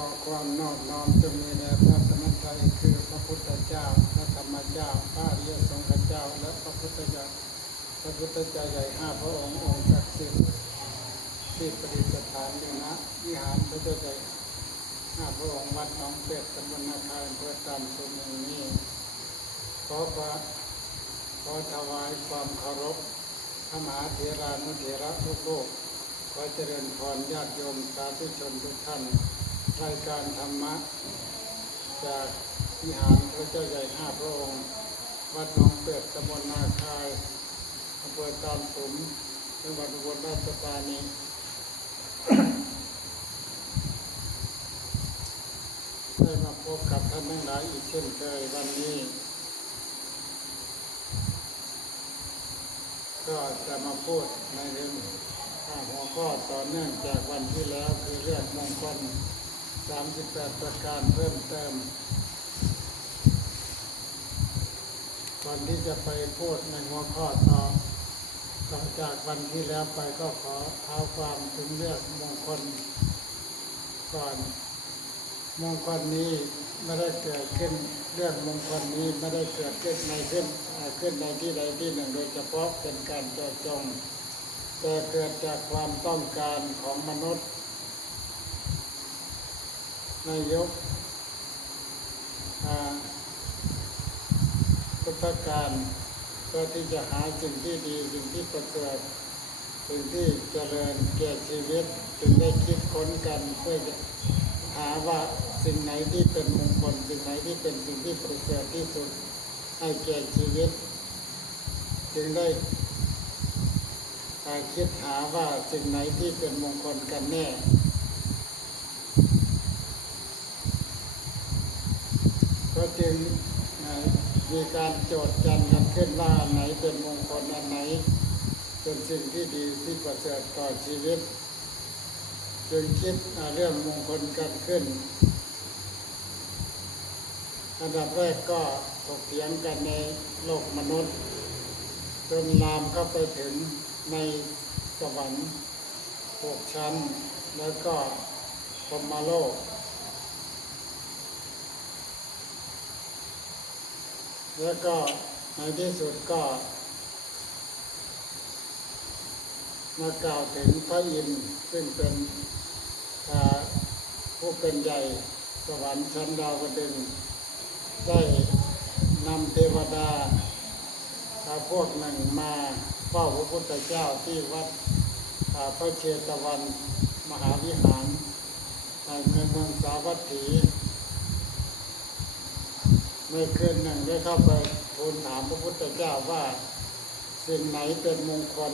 อความนอบน้อมจงมีแด่พระรัตนตรัยคือพระพุทธเจ้าพระธรรมเจ้าพระอริยสงฆ์เจ้าและพระพุทธเจ้าใหญ่ห้าพระองค์องค์ศักดิ์สิทธิ์ที่ประดิษฐานอยู่ณวิหารพระเจ้าใหญ่ห้าพระองค์วัดหนองเป็ดตำบลนาคายอำเภอตามสุเมนนี้ขอถวายความเคารพพระมหาเถรานุเถระทุกโลกขอเจริญพรญาติโยมสาธุชนทุกท่านรายการธรรมะจากวิหารพระเจ้าใหญ่ห้าพระองค์วัดหนองเป็ดตำบลนาคายอำเภอตามสุมจังหวัดอุบลราชธานีได้มาพบกับท่านทั้งหลายอีกเช่นเคยวันนี้ก็จะมาพูดในเรื่องหัวข้อต่อเนื่องจากวันที่แล้วคือเรื่องมงคล38ประการเพิ่มเติมก่อนที่จะไปพูดในหัวข้อต่อจากวันที่แล้วไปก็ขอเท้าความถึงเรื่องมงคลก่อนมงคลนี้ไม่ได้เกิดขึ้นเรื่องมงคลนี้ไม่ได้เกิดขึ้นในที่ใดที่หนึ่งโดยเฉพาะเป็นการเจาะจงแต่เกิดจากความต้องการของมนุษย์ในยุคพุทธกาลเพื่อที่จะหาสิ่งที่ดีสิ่งที่ประเสริฐสิ่งที่เจริญแก่ชีวิตจึงได้คิดค้นกันเพื่อจะหาว่าสิ่งไหนที่เป็นมงคลสิ่งไหนที่เป็นสิ่งที่ประเสริฐที่สุดให้แก่ชีวิตจึงได้คิดหาว่าสิ่งไหนที่เป็นมงคลกันแน่ก็จึงมีการโจทย์กันขึ้นว่าอันไหนเป็นมงคลอันไหนเป็นสิ่งที่ดีที่ประเสริฐต่อชีวิตจึงคิดเรื่องมงคลกันขึ้นอันดับแรกก็ถกเถียงกันในโลกมนุษย์จนลามเข้าไปถึงในสวรรค์6 ชั้นแล้วก็พรหมโลกแล้วก็ในที่สุดก็มากล่าวถึงพระอินทร์ซึ่งเป็นผู้เป็นใหญ่สวรรค์ชั้นดาวดึงส์ได้นำเทวดาพวกหนึ่งมาเฝ้าพระพุทธเจ้าที่วัดพระเชตวันมหาวิหารในเมืองสาวัตถีเมื่อคืนหนึ่งได้เข้าไปทูลถามพระพุทธเจ้าว่าสิ่งไหนเป็นมงคล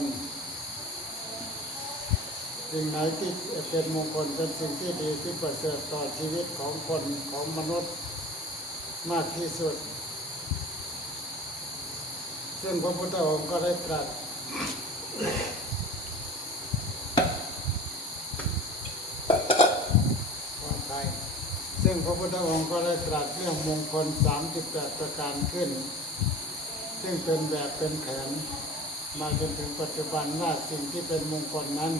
สิ่งไหนที่เป็นมงคลเป็นสิ่งที่ดีที่ประเสริฐต่อชีวิตของคนของมนุษย์มากที่สุดซึ่งพระพุทธองค์ก็ได้ตรัสซึ่งพระพุทธองค์ก็ได้ตรัสเรื่องมงคล38ประการขึ้นซึ่งเป็นแบบเป็นแผนมาจนถึงปัจจุบันว่าสิ่งที่เป็นมงคลนั้น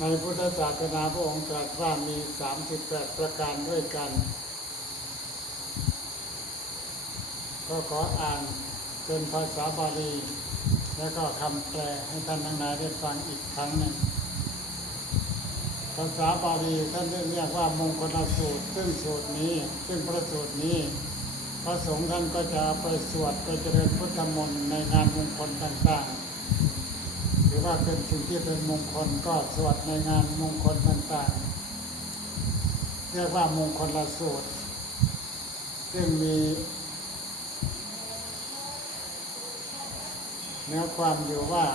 ในพุทธศาสนาพระองค์ตรัสว่ามี38ประการด้วยกันก็ขออ่านเป็นภาษาบาลีแล้วก็คำแปลให้ท่านทั้งหลายได้ฟังอีกครั้งหนึ่งภาษาบาลีท่านเรียกว่ามงคลสูตรซึ่งสูตรนี้ซึ่งพระสูตรนี้พระสงฆ์ท่านก็จะไปสวดไปเจริญพุทธมนต์ในงานมงคลต่างๆหรือว่าเป็นสิ่งที่เป็นมงคลก็สวดในงานมงคลต่างๆเรียกว่ามงคลสูตรซึ่งมีเนื้อความอยู่ว่า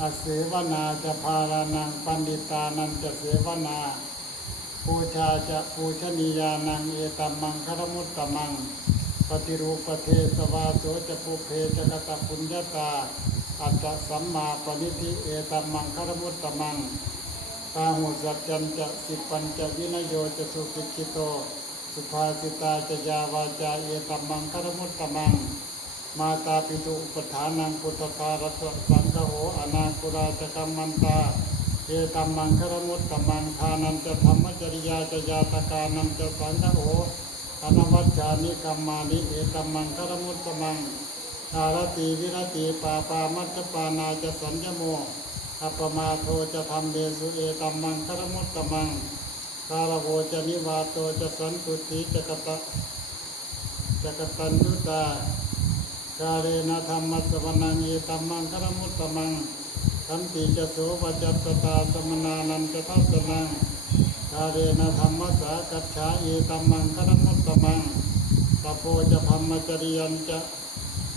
อาเสวนาจะพารานังปันดิตานันจะเสวนาปูชาจะปูชนียานังเอตัมมังคารมุตตมังปฏิรูปเทสวาโสจะปุเพจะกตปุญญาตาอัตตสัมมาปณิธิเอตัมมังคารมุตตมังปาหุสัจจันจะสิปัญจะวินโยจะสุขิคิโตสุภาสิตาจะยาวาจาเอตัมมังคารมุตตมังมาตาปิตุอุปทานังพุทธคารตสังฆโหอนาคุราจกัมมันตา เอตัมมังคารมุตตมังทานันจะธรรมจริยาจะยาตกานันจะสังฆโออนวัชฌานิกัมมานิเอตัมมังคารมุตตมังอารติวิรติปาปามัจจปานาจะสัญญโมอัปปมาโทจะธรรมเดสุเอตัมมังคารมุตตมังคารโวจะนิวาโตจะสันตุติจะกตัญญุตากาเรนะธรรมัสสวนังเอตัมมังคารมุตตมังขันติจะโสวัจจตตาสมนานันจะทัสนังกาเรนะธรรมสากัจฉาเอตัมมังคารมุตตมังตโพจะธรรมจริยันจะ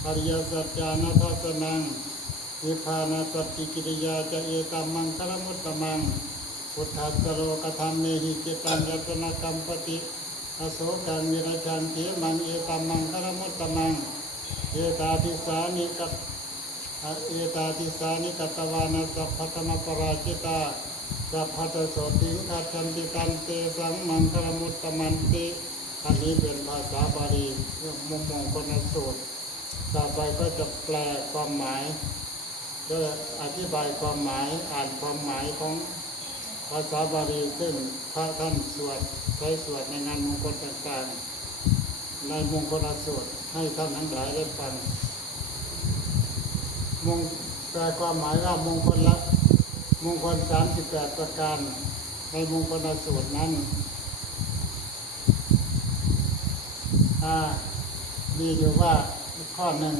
ปริยสัจจานัทัสนังวิภาณสัจจิกิริยาจะเอตัมมังคารมุตตมังพุทธัสสโรกธรรมเมหิจิตัญญตนะกัมปติอโศกังวิรชันติมังเอตัมมังคารมุตตมังเอตาทิสานิกัตตวานะสัพพตมปราชิตาสัพพตโสติขัจฉันติตันเตสังมังคารมุตตมันติอันนี้เป็นภาษาบาลีมุมมงคลสูตรต่อไปก็จะแปลความหมายจะอธิบายความหมายอ่านความหมายของภาษาบาลีซึ่งพระท่านสวดใช้สวดในงานมงคลต่างๆในมงคลสูตรให้ท่านทั้งหลายได้ฟังแปลความหมายว่ามงคล38ประการในมงคลสูตรนั้นมีอยู่ว่าข้อหนึ่ง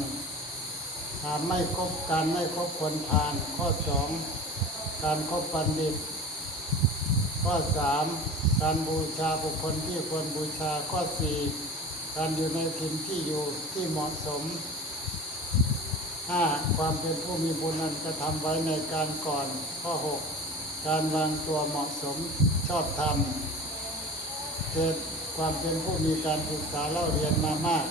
ไม่คบคนพาลข้อสองการคบบัณฑิตข้อสามการบูชาบุคคลที่ควรบูชาข้อสี่การอยู่ในถิ่นที่อยู่ที่เหมาะสม5ความเป็นผู้มีบุญนั้นกระทำไว้ในการก่อนข้อ6การวางตัวเหมาะสมชอบธรรม7ความเป็นผู้มีการศึกษาเล่าเรียนมามาก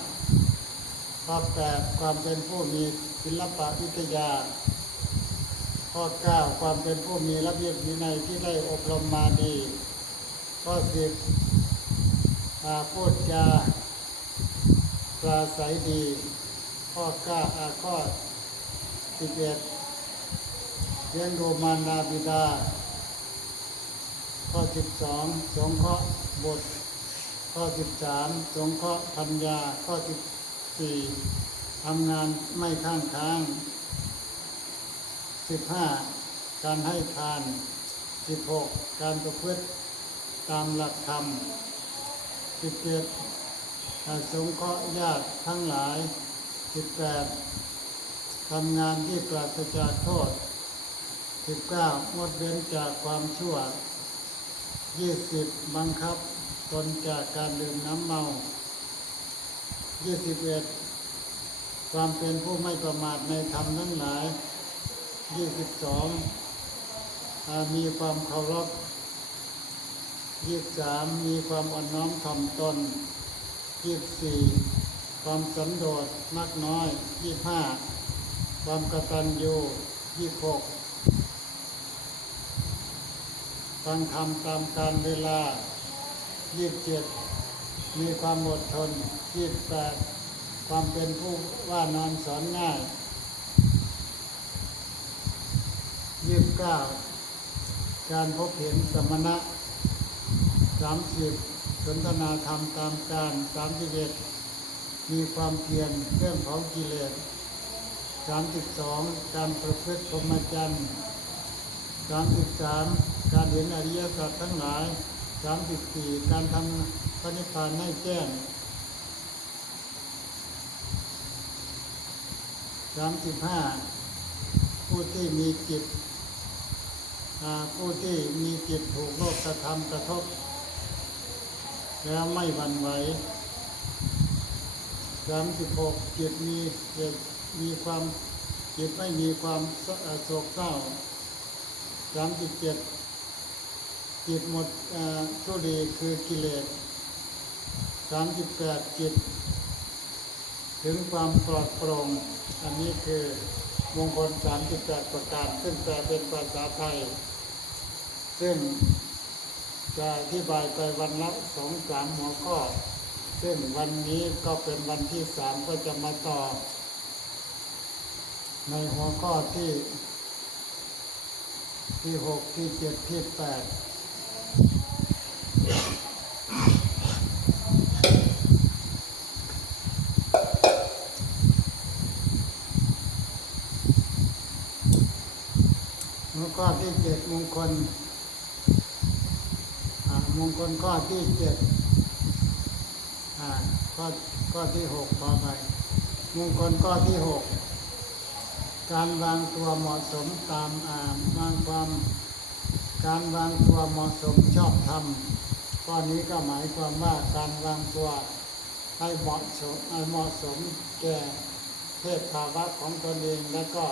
ข้อ8ความเป็นผู้มีศิลปวิทยาข้อ9ความเป็นผู้มีระเบียบวินัยที่ได้อบรมมาดีข้อ10พูดจาปราศัยดีข้อ11เลี้ยงดูมารดาบิดาข้อ12สงเคราะห์บุตรข้อ13สงเคราะห์ภรรยาข้อ14ทำงานไม่ค้าง15การให้ทาน16การประพฤติตามหลักธรรม17การสงเคราะห์ญาติทั้งหลาย18ทำงานที่ปราศจากโทษ19งดเว้นจากความชั่ว20บังคับตนจากการดื่มน้ำเมา21ความเป็นผู้ไม่ประมาทในธรรมทั้งหลาย22มีความเคารพ23มีความอ่อนน้อมถ่อมตน24ความสันโดษมากน้อย25ความกตัญญู26ฟังธรรมตามกาลเวลา27มีความอดทน28ความเป็นผู้ว่านอนสอนง่าย29การพบเห็นสมณะ30สนทนาธรรมตามกาล31มีความเพียรเรื่องเผากิเลส32การประพฤติพรหมจรรย์33การเห็นอริยสัจทั้งหลาย34การทำพระนิพพานให้แจ้ง35ผู้ที่มีจิตถูกโลกธรรมกระทบแล้วไม่หวั่นไหว36จิตมีความจิตไม่มีความโศกเศร้า37จิตหมดทุลีคือกิเลส38จิตถึงความปลอดโปร่งอันนี้คือมงคล38ประการซึ่งแปลเป็นภาษาไทยซึ่งจะอธิบายไปวันละ 2-3 หัวข้อซึ่งวันนี้ก็เป็นวันที่3ก็จะมาต่อในหัวข้อที่ ที่หกที่เจ็ดที่แปดแล้วข้อที่เจ็ดมงคลมงคลข้อที่เจ็ดข้อที่หกพอไปมงคลข้อที่หกการวางตัวเหมาะสมตามการวางตัวเหมาะสมชอบธรรมข้อนี้ก็หมายความว่าการวางตัวให้เหมาะสมแก่เพศภาวะของตนเองและก็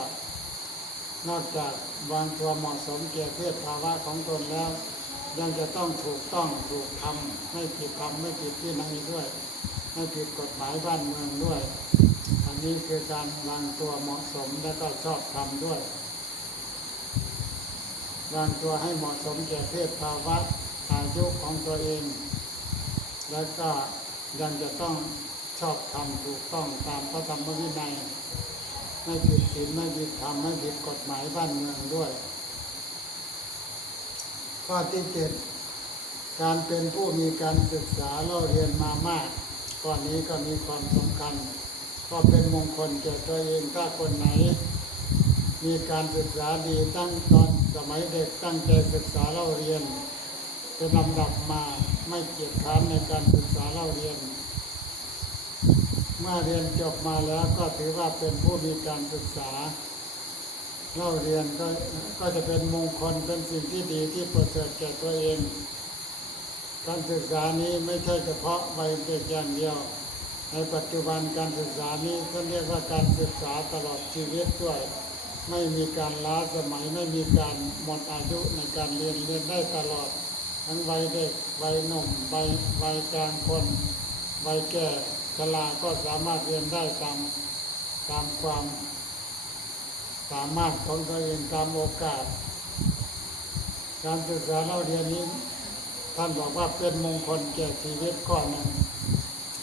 นอกจากวางตัวเหมาะสมแก่เพศภาวะของตนแล้วยังจะต้องถูกต้องถูกทำไม่ผิดธรรมไม่ผิดวินัยด้วยไม่ผิดกฎหมายบ้านเมืองด้วยอันนี้คือการวางตัวเหมาะสมและก็ชอบธรรมด้วยวางตัวให้เหมาะสมแก่เพศภาวะอายุของตัวเองแล้วก็ยังจะต้องชอบธรรมถูกต้องตามพระธรรมวินัยไม่ผิดศีลไม่ผิดธรรมไม่ผิดกฎหมายบ้านเมืองด้วยข้อที่เจ็ดการเป็นผู้มีการศึกษาเล่าเรียนมามากข้อนี้ก็มีความสำคัญก็เป็นมงคลแก่ตัวเองถ้าคนไหนมีการศึกษาดีตั้งตอนสมัยเด็กตั้งใจศึกษาเล่าเรียนเป็นลำดับมาไม่เกียจคร้านในการศึกษาเล่าเรียนเมื่อเรียนจบมาแล้วก็ถือว่าเป็นผู้มีการศึกษาเล่าเรียนก็จะเป็นมงคลเป็นสิ่งที่ดีที่ประเสริฐแก่ตัวเองการศึกษานี้ไม่ใช่เฉพาะวัยเด็กอย่างเดียวในปัจจุบันการศึกษานี้เขาเรียกว่าการศึกษาตลอดชีวิตด้วยไม่มีการล้าสมัยไม่มีการหมดอายุในการเรียนได้ตลอดทั้งวัยเด็กวัยหนุ่มวัยกลางคนวัยแก่ชราก็สามารถเรียนได้ตามความสามารถของตัวเองตามโอกาสการศึกษาเล่าเรียนนี้ท่านบอกว่าเป็นมงคลแก่ชีวิตข้อหนึ่ง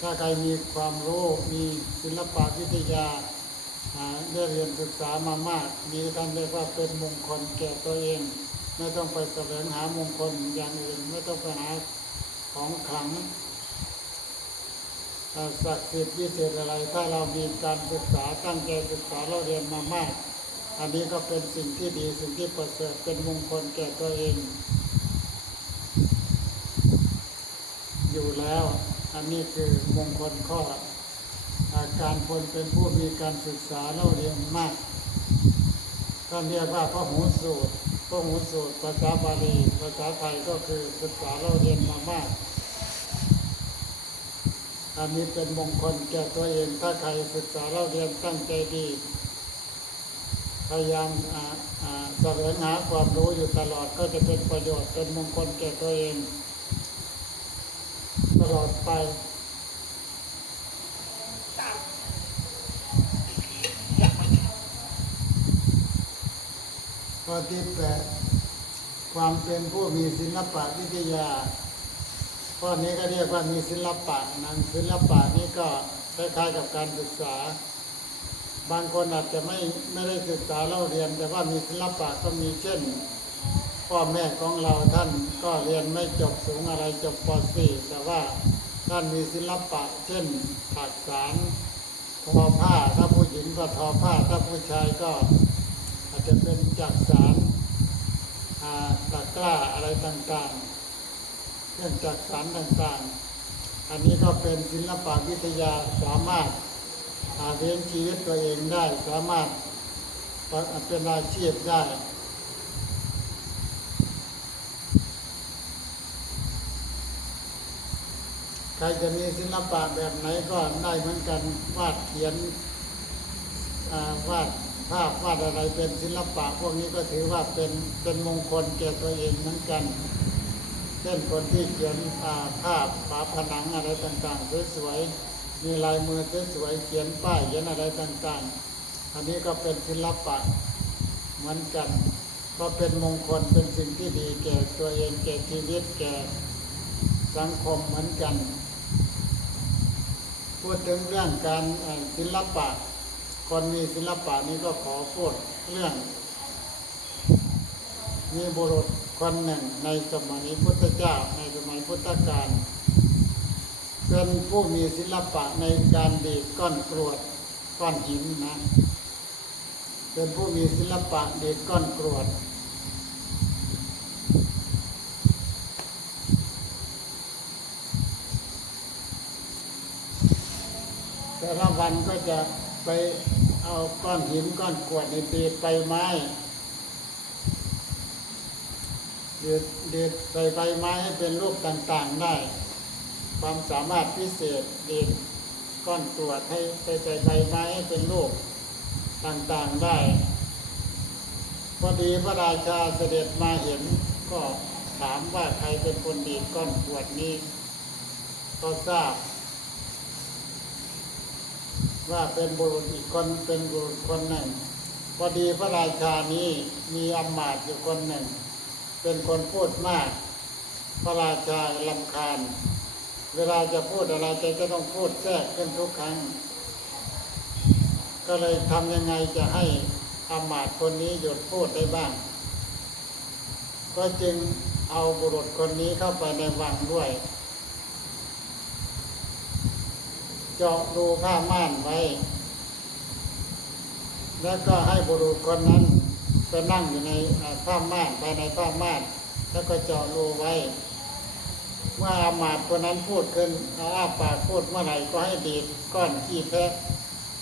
ถ้าใครมีความรู้มีศิลปะวิทยาได้เรียนศึกษามามากมีท่านเรียกว่าเป็นมงคลแก่ตัวเองไม่ต้องไปแสวงหามงคลอย่างอื่นไม่ต้องไปหาของขลังศักดิ์สิทธิ์พิเศษอะไรถ้าเรามีการศึกษาตั้งใจศึกษาเราเรียนมามากอันนี้ก็เป็นสิ่งที่ดีสิ่งที่ประเสริฐเป็นมงคลแก่ตัวเองอยู่แล้วอันนี้คือมงคลข้อการคนเป็นผู้มีการศึกษาเราเรียนมากก็เรียกว่าพหูสูตรภาษาบาลีภาษาไทยก็คือศึกษาเราเรียนมามากอันนี้เป็นมงคลแก่ตัวเองถ้าใครศึกษาเราเรียนตั้งใจดีพยายามแสวงหาความรู้อยู่ตลอดก็จะเป็นประโยชน์เป็นมงคลแก่ตัวเองตลอดไปข้อที่แปดความเป็นผู้มีศิลปะวิทยาข้อนี้ก็เรียกว่ามีศิลปะนั้นศิลปะนี้ก็คล้ายๆกับการศึกษาบางคนอาจจะไม่ได้ศึกษาเล่าเรียนแต่ว่ามีศิลปะก็มีเช่นพ่อแม่ของเราท่านก็เรียนไม่จบสูงอะไรจบป .4 แต่ว่าท่านมีศิลปะเช่นถักสานทอผ้าถ้าผู้หญิงก็ทอผ้าถ้าผู้ชายก็อาจจะเป็นจักสานตะกร้าอะไรต่างๆเครื่องจักสานต่างๆอันนี้ก็เป็นศิลปะวิทยาสามารถเลี้ยงชีวิตตัวเองได้สามารถเป็นอาชีพได้ใครจะมีศิลปะแบบไหนก็ได้เหมือนกันวาดเขียนวาดภาพวาดอะไรเป็นศิลปะพวกนี้ก็ถือว่าเป็นมงคลแก่ตัวเองเหมือนกันเช่นคนที่เขียนภาพฝาผนังอะไรต่างๆสวยๆมีลายมือสวยๆเขียนป้ายเขียนอะไรต่างๆอันนี้ก็เป็นศิลปะเหมือนกันก็เป็นมงคลเป็นสิ่งที่ดีแก่ตัวเองแก่ชีวิตแก่สังคมเหมือนกันพูดถึงเรื่องการศิลปะคนมีศิลปะนี้ก็ขอพูดเรื่อง มีบุรุษคนหนึ่งในสมัยพุทธเจ้าในสมัยพุทธกาลเป็นผู้มีศิลปะในการดีดก้อนกรวดก้อนหินนะเป็นผู้มีศิลปะดีดก้อนกรวดแต่ละวันก็จะไปเอาก้อนหินก้อนกรวดในตีดใบไม้เด็ดใส่ใบไม้ให้เป็นรูปต่างๆได้ความสามารถพิเศษเด็ดก้อนกรวดให้ไปใส่ใบไม้ให้เป็นรูปต่างๆได้พอดีพระราชาเสด็จมาเห็นก็ถามว่าใครเป็นคนดีดก้อนกรวดนี้ก็ทราบว่าเป็นบุรุษอีกคนเป็นบุรุษคนหนึ่งพอดีพระราชานี้มีอำมาตย์อยู่คนหนึ่งเป็นคนพูดมากพระราชารำคาญเวลาจะพูดอะไรจะต้องพูดแทรกขึ้นทุกครั้งก็เลยทำยังไงจะให้อำมาตย์คนนี้หยุดพูดได้บ้างก็จึงเอาบุรุษคนนี้เข้าไปในวังด้วยเจาะรูผ้าม่านไว้แล้วก็ให้บุรุษคนนั้นไปนั่งอยู่ในผ้าม่านภายในผ้าม่านแล้วก็เจาะรูไว้เมื่ออามาตย์คนนั้นพูดขึ้นอ้าปากพูดเมื่อไหร่ก็ให้ดีดก้อนขี้แพะ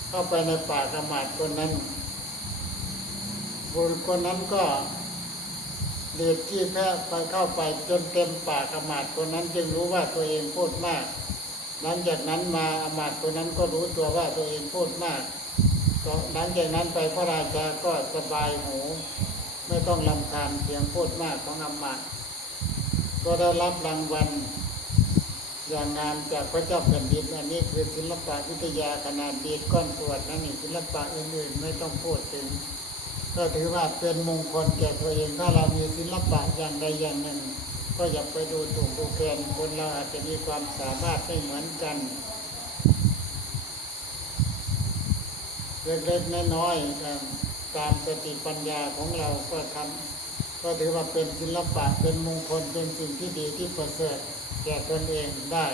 เข้าไปในปากอามาตย์คนนั้นบุรุษคนนั้นก็ดีดขี้แพะไปเข้าไปจนเต็มปากอามาตย์คนนั้นจึงรู้ว่าตัวเองพูดมากหลังจากนั้นมาอามาตย์คนนั้นก็รู้ตัวว่าตัวเองพูดมากก็หลังจากนั้นไปพระราชาก็สบายหูไม่ต้องรำคาญเสียงพูดมากของอามาตย์ก็ได้รับรางวัลอย่างงามจากพระเจ้าแผ่นดินอันนี้คือศิลปะวิทยาขนาดดีดก้อนกรวดนั่นนี่ศิลปะอื่นๆไม่ต้องพูดถึงก็ถือว่าเป็นมงคลแก่ตัวเองถ้าเรามีศิลปะอย่างใดอย่างหนึ่งก็อย่าไปดูถูกดูแคลนคนเราอาจจะมีความสามารถไม่เหมือนกันเล็กๆน้อยๆตามสติปัญญาของเราก็ทำก็ถือว่าเป็นศิลปะเป็นมงคลเป็นสิ่งที่ดีที่ประเสริฐแก่ตนเองได้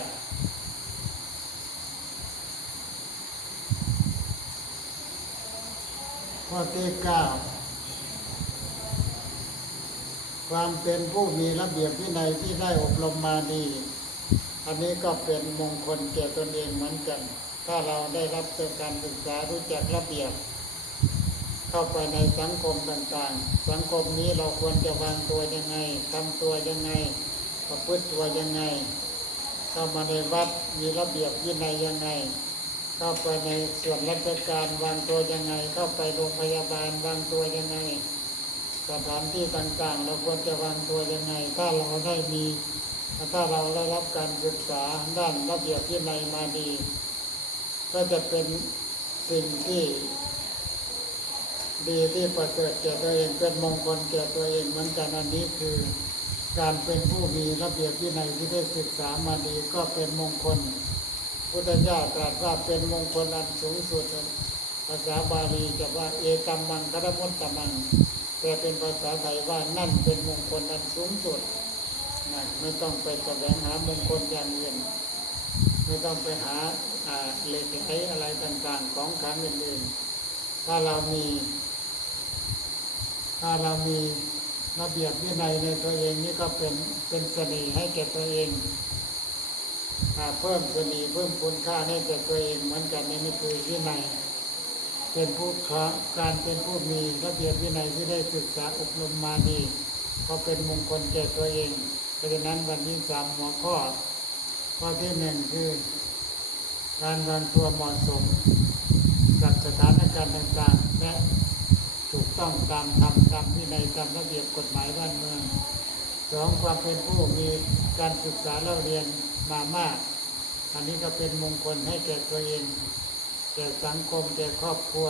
ข้อที่ 9ความเป็นผู้มีระเบียบวินัยที่ได้อบรมมาดีอันนี้ก็เป็นมงคลแก่ตนเองเหมือนกันถ้าเราได้รับการศึกษารู้จักระเบียบเข้าไปในสังคมต่างๆสังคมนี้เราควรจะวางตัวยังไงทำตัวยังไงประพฤติตัวยังไงเข้ามาในวัดมีระเบียบวินัยยังไงเข้าไปในส่วนราชการวางตัวยังไงเข้าไปโรงพยาบาลวางตัวยังไงสถานที่ต่างๆเราควรจะวางตัวยังไงถ้าเราได้รับการศึกษาด้านระเบียบวินัยมาดีก็จะเป็นสิ่งที่ดีที่ประเสริฐแก่ตัวเองเป็นมงคลแก่ตัวเองเหมือนกันอันนี้คือการเป็นผู้มีระเบียบวินัยที่ได้ศึกษามาดีก็เป็นมงคลพุทธเจ้าตรัสว่าเป็นมงคลอันสูงสุดภาษาบาลีจะว่าเอตัมมังคารมุตตมังแต่เป็นภาษาไทยว่านั่นเป็นมงคลอันสูงสุดนะไม่ต้องไปแสวงหามงคลอย่างอื่นไม่ต้องไปหาเหล็กไหลอะไรต่างๆของขังอื่นๆถ้าเรามีระเบียบวินัยในตัวเองนี่ก็เป็นเสน่ห์ให้แก่ตัวเองเพิ่มเสน่ห์เพิ่มคุณค่าให้แก่ตัวเองเหมือนกันนี่คือวินัยเป็นผู้การเป็นผู้มีระเบียบวินัยที่ได้ศึกษาอบรมมาดีก็เป็นมงคลแก่ตัวเองเพราะฉะนั้นวันนี้3หัวข้อที่ 1คือการวางตัวเหมาะสมกับสถานการณ์ต่างๆและถูกต้องตามธรรมตามวินัยตามระเบียบกฎหมายบ้านเมือง 2ความเป็นผู้มีการศึกษาเล่าเรียนมามากอันนี้ก็เป็นมงคลให้แก่ตัวเองแก่สังคมแก่ครอบครัว